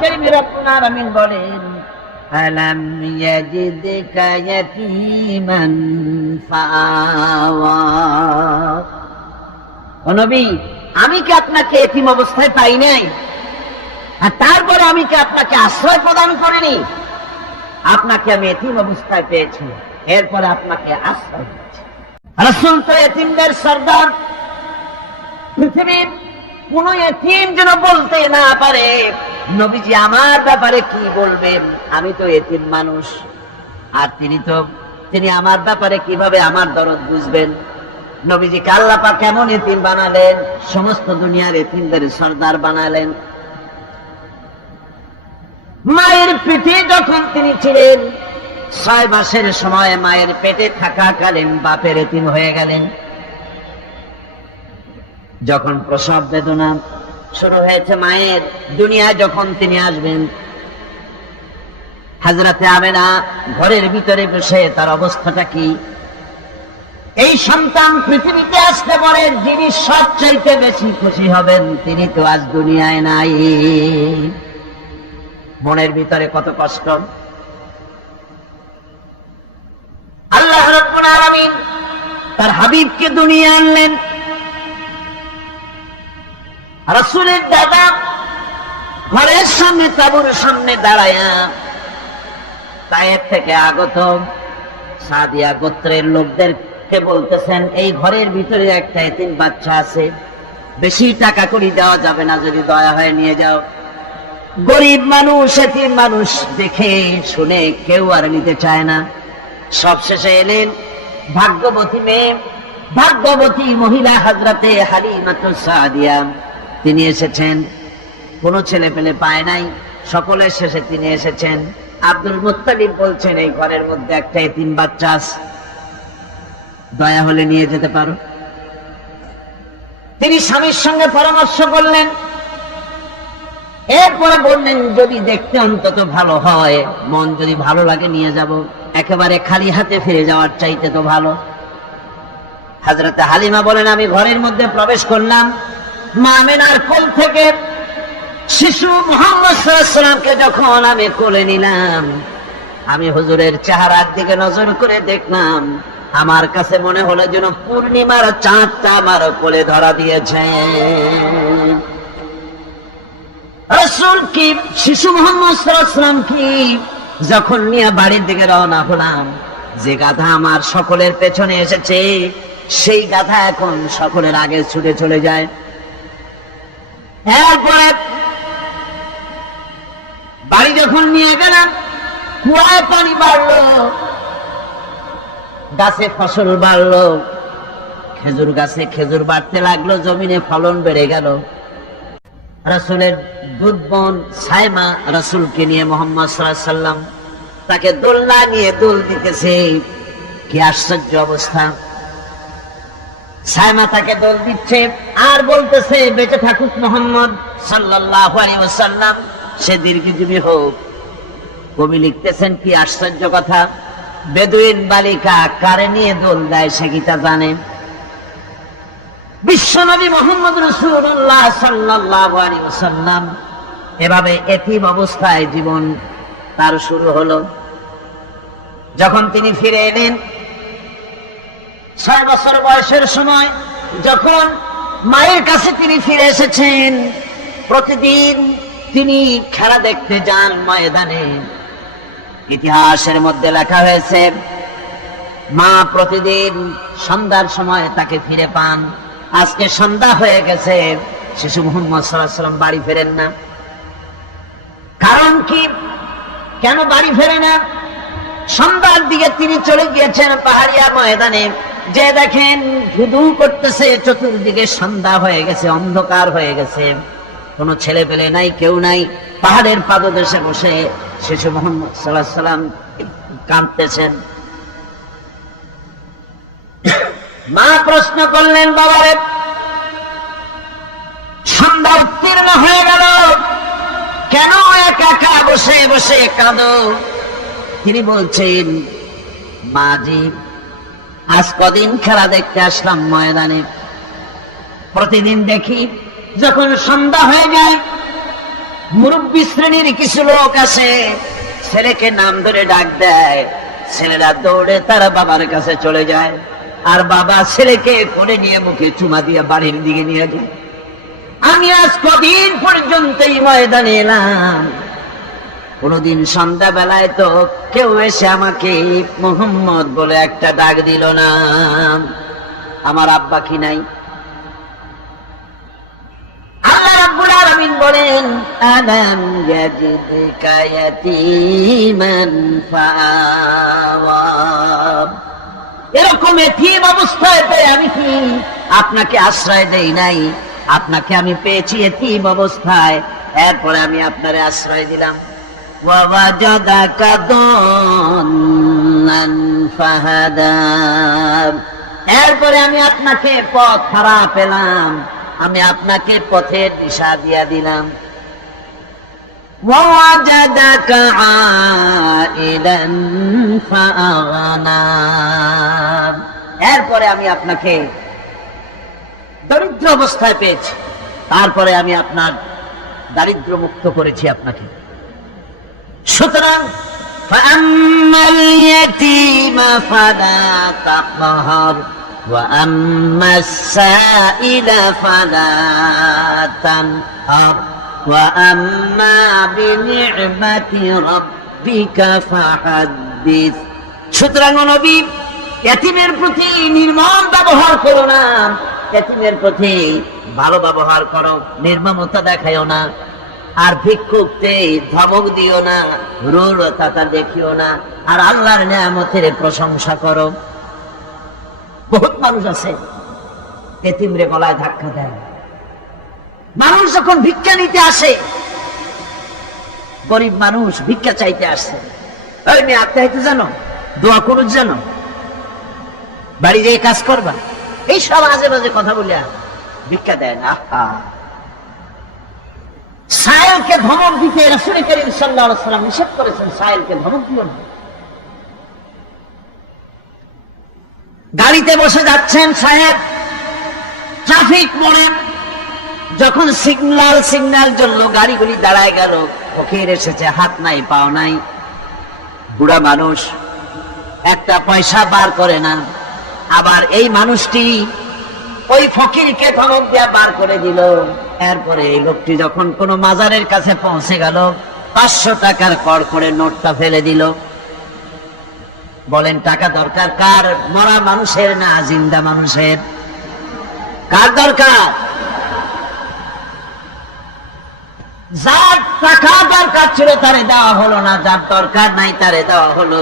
কারীমে রব্বুল আলামিন বলেন, আলাম ইয়াজিদকা ইয়াতীমান ফাআওয়া। ও নবী, আমি কি আপনাকে এতিম অবস্থায় পাই নাই? আর তারপরে আমি কি আপনাকে আশ্রয় প্রদান করিনি? আপনাকে আমি এতিম অবস্থায় পেয়েছি, এরপরে আপনাকে আশ্রয় দিয়েছি। রাসূল তো এতিমদের সর্দার। পৃথিবীর কোন এতিম যেন বলতে না পারে নবীজি আমার ব্যাপারে কি বলবেন, আমি তো এতিম মানুষ, আর তিনি আমার ব্যাপারে কিভাবে আমার দরদ বুঝবেন। নবীজিকে আল্লাহ পাক কেমন এতিম বানালেন, সমস্ত দুনিয়ার এতিমদের সর্দার বানালেন। মায়ের পেটে যখন তিনি ছিলেন, 6 মাসের সময় মায়ের পেটে থাকাকালীন বাপের এতিম হয়ে গেলেন। যখন প্রসব বেদনা শুরু হয়েছে মায়ের, দুনিয়ায় যখন তিনি আসবেন, হযরতে আমেনা ঘরের ভিতরে বসে তার অবস্থাটা কি? এই সন্তান পৃথিবীতে আসতে পারে, যিনি সবচাইতে বেশি খুশি হবেন তিনি তো আজ দুনিয়ায় নাই। মনের ভিতরে কত কষ্ট। আল্লাহ রাব্বুল আলামিন তার হাবিবকে দুনিয়া আনলেন। রাসূলের দাদা ঘরের সামনে তাঁবুর সামনে দাঁড়ায়া তায়েফ থেকে আগত সাদিয়া গোত্রের লোকদেরকে বলতেছেন, এই ঘরের ভিতরে একটা এতিম বাচ্চা আছে, বেশি টাকা করি দেওয়া যাবে না, যদি দয়া হয় নিয়ে যাও। গরিব মানুষ, এতিম মানুষ দেখে শুনে কেউ আর নিতে চায় না। সবশেষে এলেন ভাগ্যবতী মেয়ে, ভাগ্যবতী মহিলা হযরতে হালিমাতুস সাদিয়া। তিনি এসেছেন, কোন ছেলে পেলে পায় নাই, সকলের শেষে তিনি এসেছেন। আব্দুল মুত্তালিব বলছেন, এই ঘরের মধ্যে একটা এতিম বাচ্চা আছে, দয়া হলে নিয়ে যেতে পারো। তিনি স্বামীর সঙ্গে পরামর্শ করলেন, এরপরে বললেন, যদি দেখতে অন্তত ভালো হয়, মন যদি ভালো লাগে নিয়ে যাব, একেবারে খালি হাতে ফিরে যাওয়ার চাইতে তো ভালো। হযরতে হালিমা বলেন, আমি ঘরের মধ্যে প্রবেশ করলাম, মা আমেনার কোল থেকে শিশু মুহাম্মদ সাল্লাল্লাহু আলাইহি ওয়াসাল্লামকে যখন আমি কোলে নিলাম, আমি হুজুরের চেহারার দিকে নজর করে দেখলাম, আমার কাছে মনে হলো যেন পূর্ণিমার চাঁদটা আমার কোলে ধরা দিয়েছে। রাসূল কি শিশু মুহাম্মদ সাল্লাল্লাহু আলাইহি ওয়াসাল্লাম কি যখন নিয়ে বাড়ির দিকে রওনা হলাম, যে গাধা আমার সকলের পেছনে এসেছে, সেই গাধা এখন সকলের আগে ছুটে চলে যায়। এরপরে বাড়ি যখন নিয়ে গেলাম, কুয়ায় পানি বাড়লো, গাছে ফসল বাড়লো, খেজুর গাছে খেজুর বাড়তে লাগলো, জমিনে ফলন বেড়ে গেল। রাসূলের দুধ বোন সাইমা রাসূলকে নিয়ে মুহাম্মদ সাল্লাল্লাহু আলাইহি ওয়াসাল্লাম তাকে দোলনা নিয়ে দোল দিতেছে। কি আশ্চর্য অবস্থা! সাইমা তাকে দোল দিচ্ছে আর বলতেছে, বেঁচে থাকুক মুহাম্মদ সাল্লাল্লাহু আলাইহি ওয়াসাল্লাম, সে দীর্ঘজীবী হোক। কবি লিখতেছেন, কি আশ্চর্য কথা! বেদুইন বালিকা কারে নিয়ে দোল দেয় সে কি তা জানে? বিশ্বনবী মুহাম্মদ রাসূলুল্লাহ সাল্লাল্লাহু আলাইহি ওয়াসাল্লাম এভাবে এতিম অবস্থায় জীবন তার শুরু হলো। যখন তিনি ফিরে এলেন 6 বছর বয়সের সময়, যখন মায়ের কাছে তিনি ফিরে এসেছেন, প্রতিদিন তিনি খেলা দেখতে যান ময়দানে। ইতিহাসের মধ্যে লেখা হয়েছে, মা প্রতিদিন সন্ধ্যার সময় তাকে ফিরে পান। আজকে সন্ধ্যা হয়ে গেছে, শিশু মুহাম্মদ সাল্লাল্লাহু আলাইহি ওয়াসাল্লাম বাড়ি ফেরেন না। কারণ কি, কেন বাড়ি ফেরে না? সন্ধ্যার দিকে তিনি চলে গিয়েছেন পাহাড়িয়া ময়দানে, যে দেখেন ধুধু করতেছে, চতুর্দিকে সন্ধ্যা হয়ে গেছে, অন্ধকার হয়ে গেছে, কোনো ছেলে পেলে নাই, কেউ নাই। পাহাড়ের পাদদেশে বসে শিশু মুহাম্মদ সাল্লাল্লাহু আলাইহি ওয়াসাল্লাম কাঁদতেছেন। মা প্রশ্ন করলেন, বাবারে, সন্ধ্যা উত্তীর্ণ হয়ে গেল, কেন একা একা বসে বসে কাঁদো? তিনি বলছেন, মাজি, আজ কদিন খেলা দেখতে আসলাম ময়দানে, প্রতিদিন দেখি যখন সন্ধ্যা হয়ে যায় মুরব্বী শ্রেণীর কিছু লোক আসে, ছেলেকে নাম ধরে ডাক দেয়, ছেলেরা দৌড়ে তারা বাবার কাছে চলে যায়, আর বাবা ছেলেকে কোলে নিয়ে মুখে চুমা দিয়ে বাড়ির দিকে নিয়ে যায়। আমি আজ কদিন পর্যন্ত এই ময়দানে এলাম, কোনদিন সন্ধ্যা বেলায় তো কেউ এসে আমাকে মুহাম্মদ বলে একটা ডাক দিল না। আমার আব্বা কি নাই? আল্লাহ রাব্বুল আলামিন বলেন, আলাম ইয়াজিদকা ইয়াতীমান ফাআওয়া। এরকম এতিম অবস্থায় পেয়ে আমি কি আপনাকে আশ্রয় দেই নাই? আপনাকে আমি পেয়েছি এতিম অবস্থায়, এরপরে আমি আপনারে আশ্রয় দিলাম। ওয়াওয়াজাদাকা দাল্লান ফাহাদা। এরপরে আমি আপনাকে পথ হারা পেলাম, আমি আপনাকে পথের দিশা দিয়া দিলাম। ওয়াওয়াজাদাকা আইলান ফাআগনা। এরপরে আমি আপনাকে দরিদ্র অবস্থায় পেয়েছি, তারপরে আমি আপনার দারিদ্র মুক্ত করেছি আপনাকে। সুতরাং ফাআম্মাল ইয়াতীমা ফালা তাকহার ওয়া আম্মাস সাইলা ফালা তানহার ওয়া আম্মা বিনি'মাতি রাব্বিকা ফাহাদ্দিস। সুতরাং নবী, ইয়াতীমের প্রতি নির্মম ব্যবহার করো না, ইয়াতীমের প্রতি ভালো ব্যবহার করো, নির্মমতা দেখাইও না। আর ভিক্ষুককে ধমক দিও না, রূঢ়তা দেখিও না, আর আল্লাহর নিয়ামতের প্রশংসা করো। বহুত মানুষ আছে এতিমরে গলায় ধাক্কা দেয়। মানুষ যখন ভিক্ষা নিতে আসে, গরিব মানুষ ভিক্ষা চাইতে আসছে, ওই মেয়ে আত্মাহিতে জানো, দোয়া করুন জানো, বাড়ি যেয়ে কাজ করবা, এই সব আজে বাজে কথা বলিয়া ভিক্ষা দেয় না। সায়েলকে ধমক দিতে রাসূল করিম সাল্লাল্লাহু আলাইহি ওয়াসাল্লাম নিষেধ করেছেন, সায়েলকে ধমক দিও না। গাড়িতে বসে যাচ্ছেন সাহেব, ট্রাফিক মোড়ে যখন সিগন্যাল জ্বললো, গাড়িগুলি দাঁড়ায় গেল, ফকির এসেছে, হাত নাই পাও নাই, বুড়া মানুষ, একটা পয়সা বার করে না। আবার এই মানুষটি ওই ফকিরকে ধমক দিয়া বার করে দিল। এরপরে এই লোকটি যখন কোন মাজারের কাছে পৌঁছে গেল, 500 টাকার কড়কড়ে নোটটা ফেলে দিল। বলেন টাকা দরকার কার? মরা মানুষের না জিন্দা মানুষের? কার দরকার? যার টাকা দরকার ছিল তারে দেওয়া হলো না, যার দরকার নাই তারে দেওয়া হলো।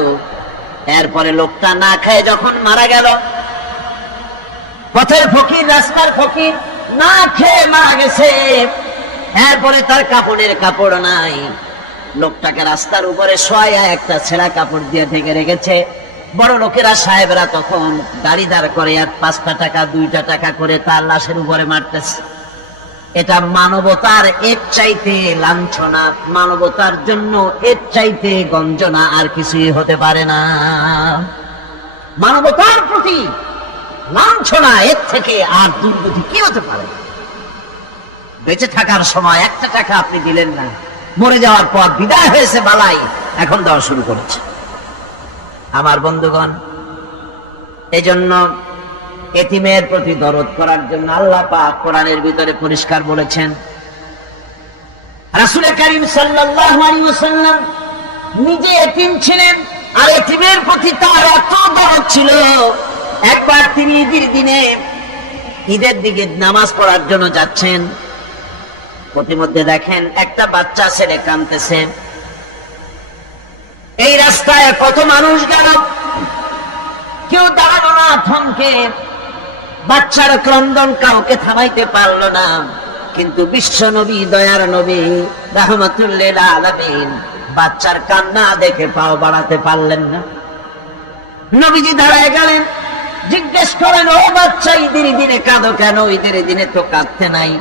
এরপরে লোকটা না খেয়ে যখন মারা গেল, পথের ফকির, রাস্তার ফকির, না খেয়ে মারা গেছে। এরপরে তার কাপড়ের কাপড় নাই, লোকটাকে রাস্তার উপরে শোয়া একটা ছেঁড়া কাপড় দিয়ে ঢেকে রেখেছে। বড় লোকেরা, সাহেবরা তখন গাড়ি দাঁড় করে আর 5টা টাকা 2টা টাকা করে তার লাশের উপরে মারতেছে। এটা মানবতার এর চাইতে লাঞ্ছনা, মানবতার জন্য এর চাইতে গঞ্জনা আর কিছুই হতে পারে না। মানবতার প্রতি লাঞ্ছনা এর থেকে আর দুর্গতি কি হতে পারে? বেঁচে থাকার সময় 1টা টাকা আপনি দিলেন না, মরে যাওয়ার পর বিদায় হয়েছে বালাই, এখন দেওয়া শুরু করেছে। আমার বন্ধুগণ, এজন্য এতিমের প্রতি দরদ করার জন্য আল্লাহ পাক কোরআনের ভিতরে পরিষ্কার বলেছেন। রাসূল করিম সাল্লাল্লাহু আলাইহি ওয়াসাল্লাম নিজে এতিম ছিলেন, আর এতিমের প্রতি তার এত দরদ ছিল, একবার তিনি ঈদের দিকে নামাজ পড়ার জন্য যাচ্ছেন, প্রতিমধ্যে দেখেন একটা বাচ্চা ছেলে কাঁদতেছে। এই রাস্তায় কত মানুষ গেল, কেউ দাঁড়ালো না, থমকে। বাচ্চার ক্রন্দন কাউকে থামাইতে পারলো না, কিন্তু বিশ্ব নবী, দয়ার নবী রাহমাতুল লিল আলামিন বাচ্চার কান্না দেখে পাও বাড়াতে পারলেন না। নবীজি দাঁড়ায় গেলেন, জিজ্ঞেস করেন, ও বাচ্চা, ঈদের দিনে কাঁদো কেন? ঈদের দিনে তো কাঁদতে নাই।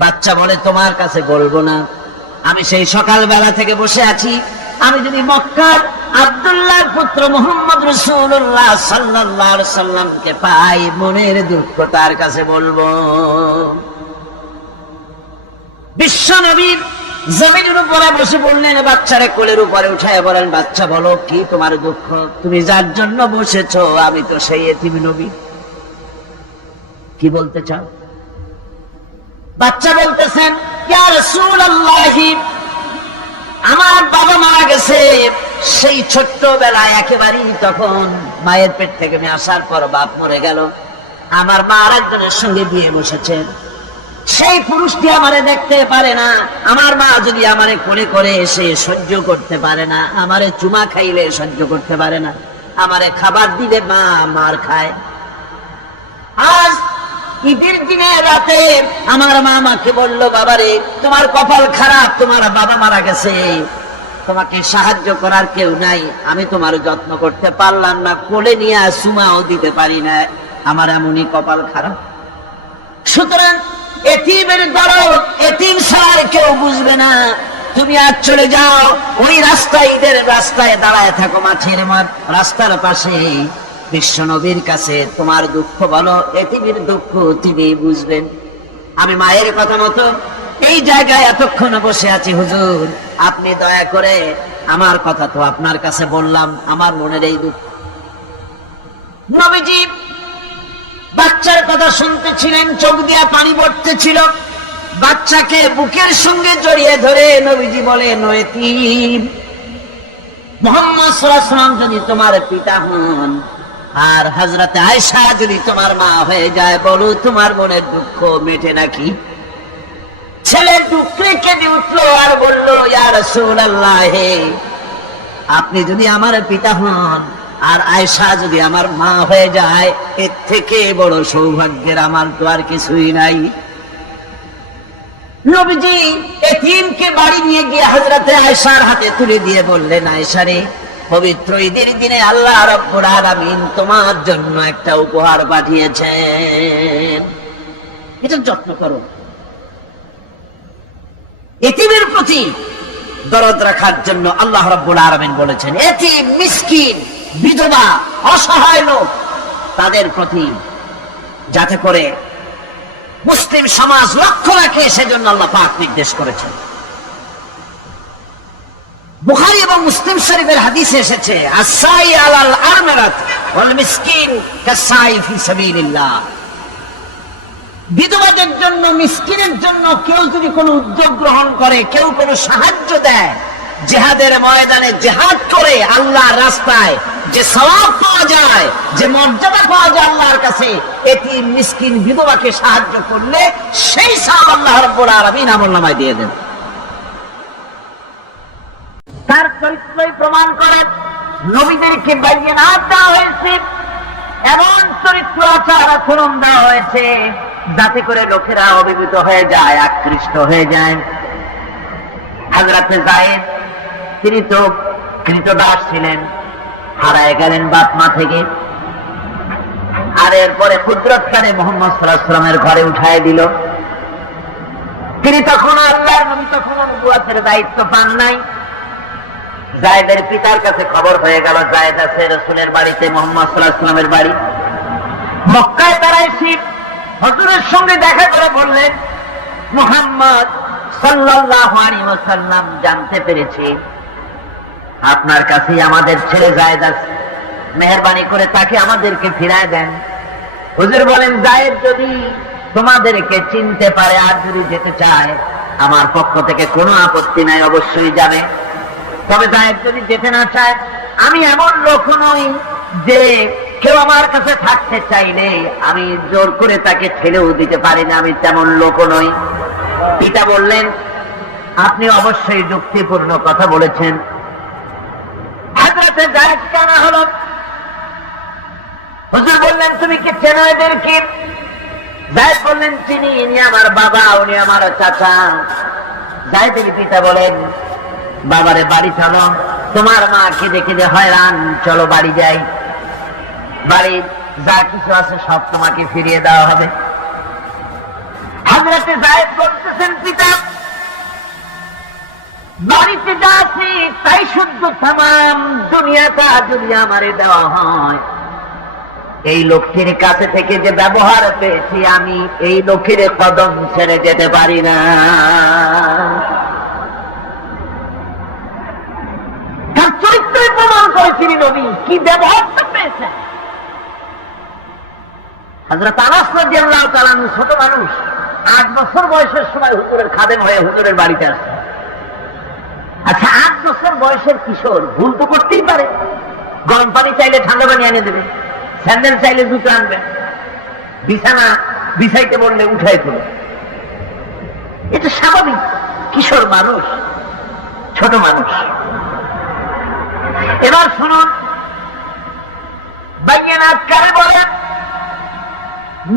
বাচ্চা বলে, তোমার কাছে বলবো না, আমি সেই সকালবেলা থেকে বসে আছি, আমি যদি মক্কার আব্দুল্লাহর পুত্র মুহাম্মদ রাসূলুল্লাহ সাল্লাল্লাহু আলাইহি সাল্লামকে পাই, মনের দুঃখ তার কাছে বলবো। বিশ্ব নবী জমিনের উপরে বসে বললেন, বাচ্চারে কোলের উপরে উঠায় বলেন, বাচ্চা বলো কি তোমার দুঃখ? তুমি যার জন্য বসেছো আমি তো সেই এতিম নবী, কি বলতে চাও? বাচ্চা বলতেছেন, ইয়া রাসূলুল্লাহ, আমার বাবা মারা গেছে সেই ছোট্টবেলায়, একেবারেই তখন মায়ের পেট থেকে আমি আসার পর বাপ মরে গেল, আমার মা আর একজনের সঙ্গে বিয়ে বসেছেন, সেই পুরুষটি আমারে দেখতে পারে না, আমার মা যদি আমারে কোলে করে এসে সহ্য করতে পারে না, আমারে চুমা খাইলে সহ্য করতে পারে না, আমারে খাবার দিলে মা মার খায়। আজ ঈদের দিনে রাতে আমার মা আমাকে বলল, বাবারে তোমার কপাল খারাপ, তোমার বাবা মারা গেছে, তোমাকে সাহায্য করার কেউ নাই, আমি তোমার যত্ন করতে পারলাম না, কোলে নিয়ে চুমাও দিতে পারি না, আমার এমনই কপাল খারাপ। সুতরাং এতিমের দরদ এতিম ছাড়া কেউ বুঝবে না, তুমি আজ চলে যাও, ওই রাস্তায়, ঈদের রাস্তায় দাঁড়ায় থাকো, মাঠের রাস্তার পাশে, বিশ্ব নবীর কাছে তোমার দুঃখ বলো, এতিমের দুঃখ তিনি বুঝবেন। আমি মায়ের কথা মতো এই জায়গায় এতক্ষণ বসে আছি, হুজুর আপনি দয়া করে, আমার কথা তো আপনার কাছে বললাম, আমার মনের এই দুঃখ। নবীজি বাচ্চার কথা শুনতেছিলেন, চোখ দিয়া পানি পড়তেছিল, বাচ্চাকে বুকের সঙ্গে জড়িয়ে ধরে নবীজি বলেন, এতিম, মুহাম্মদ সাল্লাল্লাহু আলাইহি ওয়াসাল্লাম যদি তোমার পিতা হন আর হযরত আয়েশা যদি তোমার মা হয়ে যায়, বলো তোমার মনের দুঃখ মেটে নাকি? ছেলে টুকরে কেঁদে উঠলো আর বলল, ইয়া রাসূলুল্লাহ, আপনি যদি আমার পিতা হন আর আয়েশা যদি আমার মা হয়ে যায়, এর থেকে বড় সৌভাগ্যের আমার তো আর কিছুই নাই। নবীজি এতিমকে বাড়ি নিয়ে গিয়ে হযরতে আয়েশার হাতে তুলে দিয়ে বললেন, আয়েশা রে, পবিত্র ঈদের দিনে আল্লাহ রাব্বুল আলামিন তোমার জন্য একটা উপহার পাঠিয়েছেন, এটা যত্ন করো। এতিমের প্রতি দরদ রাখার জন্য আল্লাহ রাব্বুল আলামিন বলেছেন, এতিম, মিসকিন, বিধবা, অসহায় লোক, তাদের প্রতি যাতে করে মুসলিম সমাজ লক্ষ্য রাখে, সেজন্য আল্লাহ পাক নির্দেশ করেছেন। বুখারী এবং মুসলিম শরীফের হাদিসে এসেছে, আস-সাই আলাল আরমারাত ওয়াল মিসকিন কাস-সাই ফি সাবিলিল্লাহ। বিধবাদের জন্য, মিসকিনের জন্য কেউ যদি কোনো উদ্যোগ গ্রহণ করে, কেউ কোনো সাহায্য দেয়, জিহাদের ময়দানে জিহাদ করে আল্লাহর রাস্তায় যে সওয়াব পাওয়া যায়, যে মর্যাদা পাওয়া যায় আল্লাহর কাছে, এতিম, মিসকিন, বিধবাকে সাহায্য করলে সেই সওয়াব আল্লাহ রাব্বুল আলামিন আমলনামায় দিয়ে দেন। তার চরিত্রই প্রমাণ করে নবীদেরকে বাইয়ানাত দেওয়া হয়েছে, এমন চরিত্র আচার আচরণ দেওয়া হয়েছে যাতে করে লোকেরা অভিভূত হয়ে যায়, আকৃষ্ট হয়ে যায়। হযরতে যায়েদ, তিনি তো কৃতদাস ছিলেন, হারায় গেলেন বাপ মা থেকে, আর এরপরে কুদরতকারে মুহাম্মদ সাল্লাল্লাহু আলাইহি ওয়াসাল্লামের ঘরে উঠায় দিল। তিনি তখন আল্লাহর নবী, তখন নবুয়তের দায়িত্ব পান নাই। যায়েদের পিতার কাছে খবর হয়ে গেল, যায়েদ আছে রাসূলের বাড়িতে, মুহাম্মদ সাল্লাল্লাহু আলাইহি ওয়াসাল্লামের বাড়ি মক্কায়। তারা এসে হুজুরের সঙ্গে দেখা করে বললেন, মুহাম্মদ সাল্লাল্লাহু আলাইহি ওয়াসাল্লাম জানতে পেরেছি আপনার কাছে আমাদের ছেলে যায়েদ আছে, মেহেরবানি করে তাকে আমাদেরকে ফিরায় দেন। হুজুর বলেন, যায়েদ যদি তোমাদেরকে চিনতে পারে আর যদি যেতে চায়, আমার পক্ষ থেকে কোনো আপত্তি নাই, অবশ্যই যাবে। তবে যায়েদ যদি যেতে না চায়, আমি এমন লোক নই যে কেউ আমার কাছে থাকতে চাইলে আমি জোর করে তাকে ছেড়েও দিতে পারি না, আমি তেমন লোক নই। পিতা বললেন, আপনি অবশ্যই যুক্তিপূর্ণ কথা বলেছেন। হযরতে যায়েদ কেন হলো? হুজুর বললেন, তুমি কি চেনো এদেরকে? যায়েদ বললেন, চিনি, ইনি আমার বাবা, উনি আমার চাচা। যায়েদের পিতা বলেন, বাবারে বাড়ি চলো, তোমার মা কেঁদে কেঁদে হয়রান, চলো বাড়ি যাই, বাড়ি যা কিছু আছে সব তোমাকে ফিরিয়ে দেওয়া হবে। হযরতে যায়েদ বলতেছেন, পিতা বাড়িতে যা আছে তাই শুদ্ধ, তামাম দুনিয়াটা যদি আমারে দেওয়া হয়, এই লোকটির কাছে থেকে যে ব্যবহার পেয়েছি আমি এই লোকের কদম ছেড়ে যেতে পারি না। তার চরিত্রে প্রমাণ করে তিনি নবী, কি ব্যবহারটা পেয়েছেন। হযরত আনাস রাদিয়াল্লাহু তাআলা আনহু ছোট মানুষ, 8 বছর বয়সের সময় হুজুরের খাদেম হয়ে হুজুরের বাড়িতে আসছে। আচ্ছা, 8 বছর বয়সের কিশোর ভুল তো করতেই পারে। গরম পানি চাইলে ঠান্ডা পানি এনে দেবে, স্যান্ডেল চাইলে জুতো আনবে, বিছানা বিছাইতে বললে উঠাই তোলে, এটা স্বাভাবিক। কিশোর মানুষ, ছোট মানুষ। এবার শুনুন, বাইয়ানাত কারে বলেন?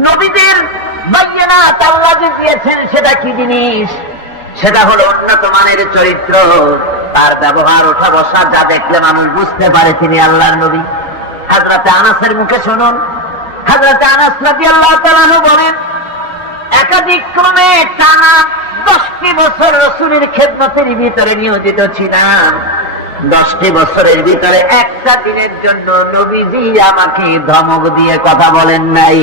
নবীদের বাইয়ানাত আল্লাহ যে দিয়েছেন সেটা কি জিনিস? সেটা হলো উন্নত মানের চরিত্র, তার ব্যবহার ওঠা বসা যা দেখলে মানুষ বুঝতে পারে তিনি আল্লাহর নবী। হযরত আনাসের মুখে শুনুন, হযরত আনাস রাদিয়াল্লাহু তাআলা আনহু বলেন, একাধিক ক্রমে টানা 10টি বছর রাসূলের খেদমতের ভিতরে নিয়োজিত ছিলাম। 10টি বছরের ভিতরে একটা দিনের জন্য নবীজি আমাকে ধমক দিয়ে কথা বলেন নাই।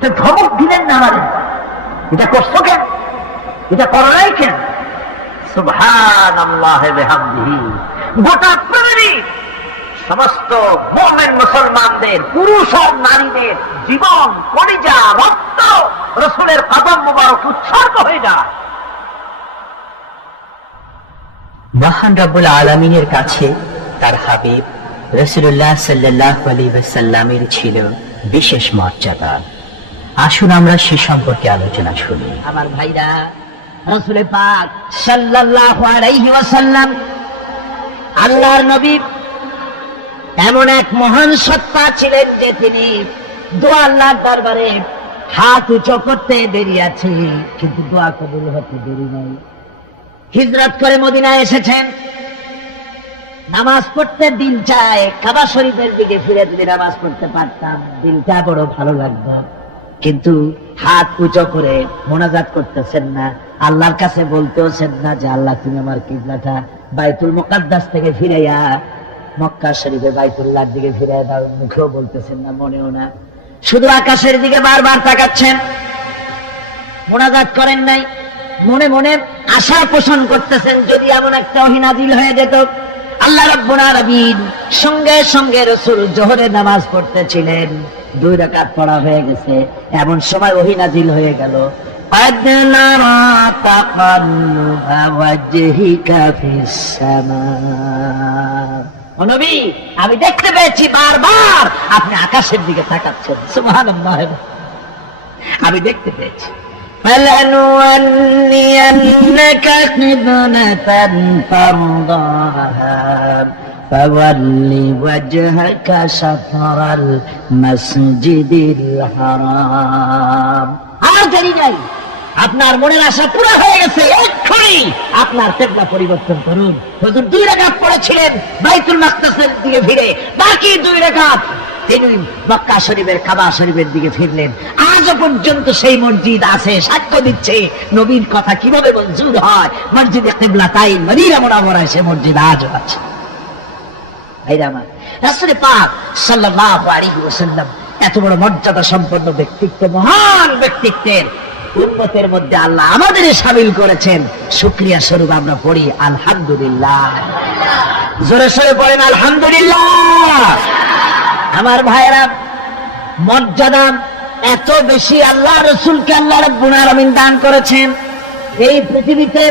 তো ধমক দিলেন না আমাদের, এটা করছো কেন, এটা করো নাই কেন? সুবহানাল্লাহ বিহামদিহি। গোটা পৃথিবী সমস্ত মুমিন মুসলমানদের, পুরুষ আর নারীদের জীবন, কলিজা, রক্ত রাসূলের কদম মুবারক উৎসর্গ হয়ে যায়। মহান রব্বুল আলামিনের কাছে তার হাবিব রাসূলুল্লাহ সাল্লাল্লাহু আলাইহি ওয়াসাল্লামের ছিল বিশেষ মর্যাদা। আসুন আমরা সে সম্পর্কে আলোচনা শুনি। আমার ভাইরা, রাসূল পাক সাল্লাল্লাহু আলাইহি ওয়াসাল্লাম আল্লাহর নবী এমন এক মহান সত্তা ছিলেন যে তিনি দোয়া আল্লাহর দরবারে হাত উঁচু করতে দেরি আছে, কিন্তু দোয়া কবুল হতে দেরি নাই। হিজরত করে মদিনায় এসেছেন, নামাজ পড়তে দিল চায়, কাবা শরীফের দিকে ফিরে যদি নামাজ পড়তে পারতাম দিলটা বড় ভালো লাগতো, কিন্তু হাত উঁচু করে মোনাজাত করতেছেন না, আল্লাহর কাছে বলতেছেন না যে আল্লাহ তুমি আমার কিবলাটা বাইতুল মুকাদ্দাস থেকে ফিরাইয়া মক্কা শরীফে বাইতুল্লাহর দিকে ফিরাইয়া দাও। মুখেও বলতেছেন না, মনেও না, শুধু আকাশের দিকে বারবার তাকাচ্ছেন, মোনাজাত করেন নাই। মনে মনে আশা পোষণ করতেছেন যদি এমন একটা ওহী নাযিল হয়ে যেত। আল্লাহ রাব্বুল আলামিন সঙ্গে সঙ্গে রাসূল জোহরের নামাজ পড়তেছিলেন, 2 রাকাত পড়া হয়ে গেছে, এমন সময় ওহী নাযিল হয়ে গেল, আদনারা তাকাল্লুবা ওয়াজহিকা ফিস সামা। ও নবী, আমি দেখতে পেয়েছি বারবার আপনি আকাশের দিকে তাকাচ্ছেন। সুবহানাল্লাহ, আমি দেখতে পেয়েছি। فَلَنُوَلِّيَنَّكَ قِبْلَةً تَرْضَاهَا فَوَلِّ وَجْهَكَ شَطْرَ الْمَسْجِدِ الْحَرَامِ। আর দেরি নাই, আপনার মনের আশা পুরো হয়ে গেছে, এক্ষুনি আপনার কিবলা পরিবর্তন করুন। হুজুর 2 রাকাত পড়েছিলেন বাইতুল মাকদাসের দিকে ফিরে, বাকি 2 রাকাত তিনি মক্কা শরীফের কাবা শরীফের দিকে ফিরলেন। আজও পর্যন্ত সেই মসজিদ আছে, সাক্ষ্য দিচ্ছে নবীর কথা কিভাবে মঞ্জুর হয়। মসজিদে কিবলাতাইন মদিনা মুনাওয়ারায় সে মসজিদ আজও আছে। ভাইরা আমার, রাসূল পাক সাল্লাল্লাহু আলাইহি ওয়াসাল্লাম এত বড় মর্যাদা সম্পন্ন ব্যক্তিত্ব, মহান ব্যক্তিত্বের উম্মতের মধ্যে আল্লাহ আমাদের শামিল করেছেন। শুকরিয়া স্বরূপ আমরা পড়ি আলহামদুলিল্লাহ। জোরে সোরে পড়েন আলহামদুলিল্লাহ। আমার ভাইরা, মর্যাদা এত বেশি আল্লাহ রাসূলকে আল্লাহ রাব্বুল আলামিন দান করেছেন। এই পৃথিবীতে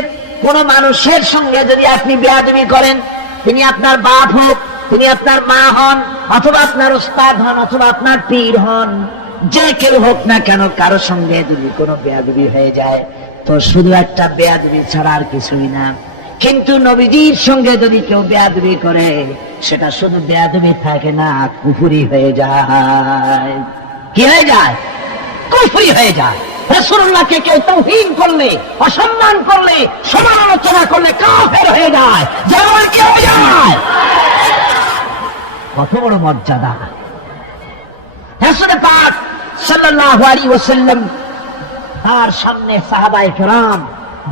কোন মানুষের সঙ্গে যদি আপনি বেয়াদবি করেন, তিনি আপনার বাপ হোক, তিনি আপনার মা হন, অথবা আপনার উস্তাদ হন, অথবা আপনার পীর হন, যে কেউ হোক না কেন, কারো সঙ্গে যদি কোনো বেয়াদবি হয়ে যায় তো শুধু একটা বেয়াদবি ছাড়া আর কিছুই না। কিন্তু নবীজির সঙ্গে যদি কেউ বেয়াদবি করে, সেটা শুধু বেয়াদবি থাকে না, কুফরি হয়ে যায়। কি হয়ে যায়? কুফরি হয়ে যায়। রাসূলুল্লাহকে কেউ তাওহীন করলে, অসম্মান করলে, সমালোচনা করলে কাফের হয়ে যায়। যেমন কি হয়ে যায়? কত বড় মর্যাদা! রাসূল পাক সাল্লাল্লাহু আলাইহি ওয়াসাল্লাম তার সামনে সাহাবায়ে কেরাম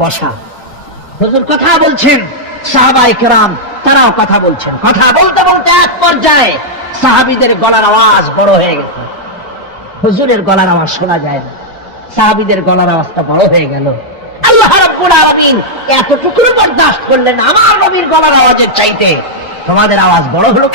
বসা, হুজুর কথা বলছেন, সাহাবায়ে কেরাম তারাও কথা বলছেন। কথা বলতে বলতে এক পর্যায়ে সাহাবীদের গলার আওয়াজ বড় হয়ে গেছে। হুজুরের গলার আওয়াজ শোনা যায় না, সাহাবীদের গলার আওয়াজটা বড় হয়ে গেল। আল্লাহ রাব্বুল আলামিন এতটুকু বরদাস্ত করলেন আমার নবীর গলার আওয়াজের চাইতে তোমাদের আওয়াজ বড় হলো।